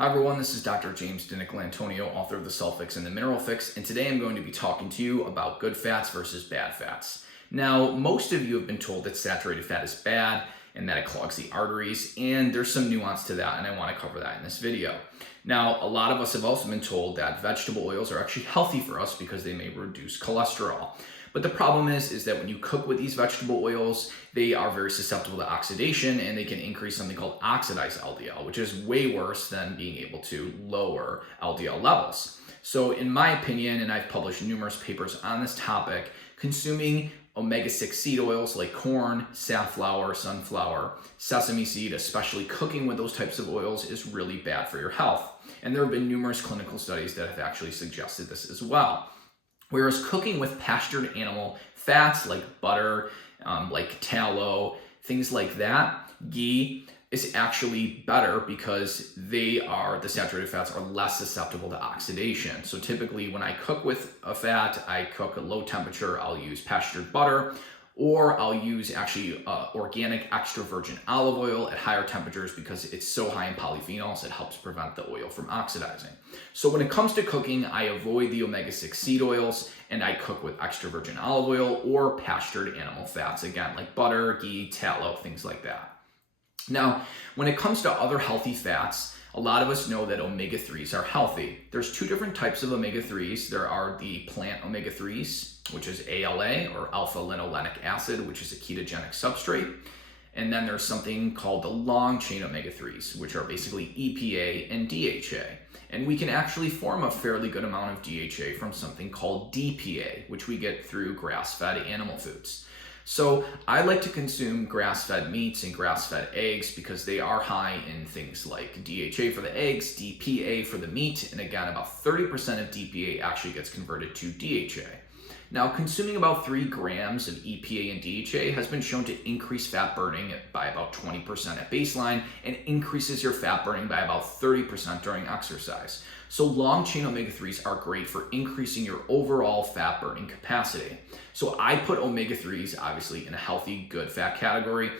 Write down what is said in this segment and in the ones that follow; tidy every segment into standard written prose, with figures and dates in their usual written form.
Hi everyone, this is Dr. James DiNicolantonio, author of The Cell Fix and The Mineral Fix, and today I'm going to be talking to you about good fats versus bad fats. Now, most of you have been told that saturated fat is bad and that it clogs the arteries, and there's some nuance to that, and I want to cover that in this video. Now, a lot of us have also been told that vegetable oils are actually healthy for us because they may reduce cholesterol. But the problem is that when you cook with these vegetable oils, they are very susceptible to oxidation and they can increase something called oxidized LDL, which is way worse than being able to lower LDL levels. So in my opinion, and I've published numerous papers on this topic, consuming omega-6 seed oils like corn, safflower, sunflower, sesame seed, especially cooking with those types of oils, is really bad for your health. And there have been numerous clinical studies that have actually suggested this as well. Whereas cooking with pastured animal fats like butter, like tallow, things like that, ghee, is actually better because the saturated fats are less susceptible to oxidation. So typically when I cook with a fat, I cook at low temperature, I'll use pastured butter, or I'll use actually organic extra virgin olive oil at higher temperatures because it's so high in polyphenols, it helps prevent the oil from oxidizing. So when it comes to cooking, I avoid the omega-6 seed oils and I cook with extra virgin olive oil or pastured animal fats, again, like butter, ghee, tallow, things like that. Now, when it comes to other healthy fats, a lot of us know that omega-3s are healthy. There's two different types of omega-3s. There are the plant omega-3s, which is ALA or alpha-linolenic acid, which is a ketogenic substrate. And then there's something called the long-chain omega-3s, which are basically EPA and DHA. And we can actually form a fairly good amount of DHA from something called DPA, which we get through grass-fed animal foods. So I like to consume grass-fed meats and grass-fed eggs because they are high in things like DHA for the eggs, DPA for the meat, and again, about 30% of DPA actually gets converted to DHA. Now, consuming about 3 grams of EPA and DHA has been shown to increase fat burning by about 20% at baseline and increases your fat burning by about 30% during exercise. So long-chain omega-3s are great for increasing your overall fat burning capacity. So I put omega-3s obviously in a healthy, good fat category.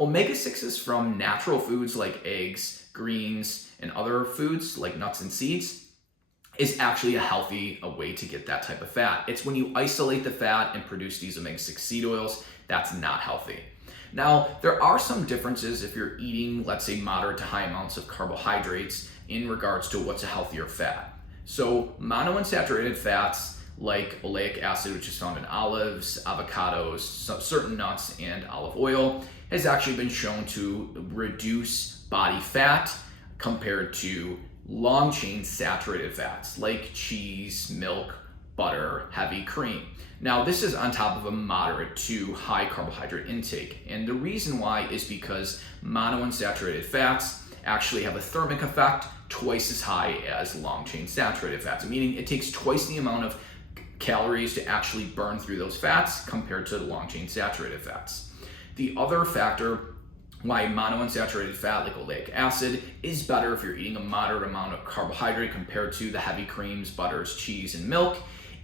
Omega-6s from natural foods like eggs, greens, and other foods like nuts and seeds is actually a way to get that type of fat. It's when you isolate the fat and produce these omega-6 seed oils, that's not healthy. Now, there are some differences if you're eating, let's say, moderate to high amounts of carbohydrates in regards to what's a healthier fat. So monounsaturated fats like oleic acid, which is found in olives, avocados, certain nuts, and olive oil, has actually been shown to reduce body fat compared to long-chain saturated fats like cheese, milk, butter, heavy cream. Now, this is on top of a moderate to high carbohydrate intake. And the reason why is because monounsaturated fats actually have a thermic effect twice as high as long-chain saturated fats, meaning it takes twice the amount of calories to actually burn through those fats compared to long-chain saturated fats. The other factor why monounsaturated fat like oleic acid is better if you're eating a moderate amount of carbohydrate compared to the heavy creams, butters, cheese, and milk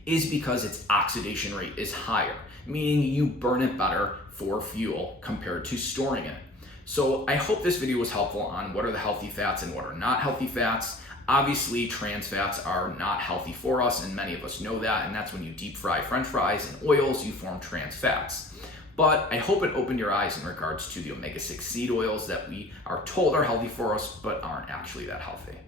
is because its oxidation rate is higher, meaning you burn it better for fuel compared to storing it. So I hope this video was helpful on what are the healthy fats and what are not healthy fats. Obviously, trans fats are not healthy for us, and many of us know that, and that's when you deep fry French fries and oils, you form trans fats. But I hope it opened your eyes in regards to the omega-6 seed oils that we are told are healthy for us, but aren't actually that healthy.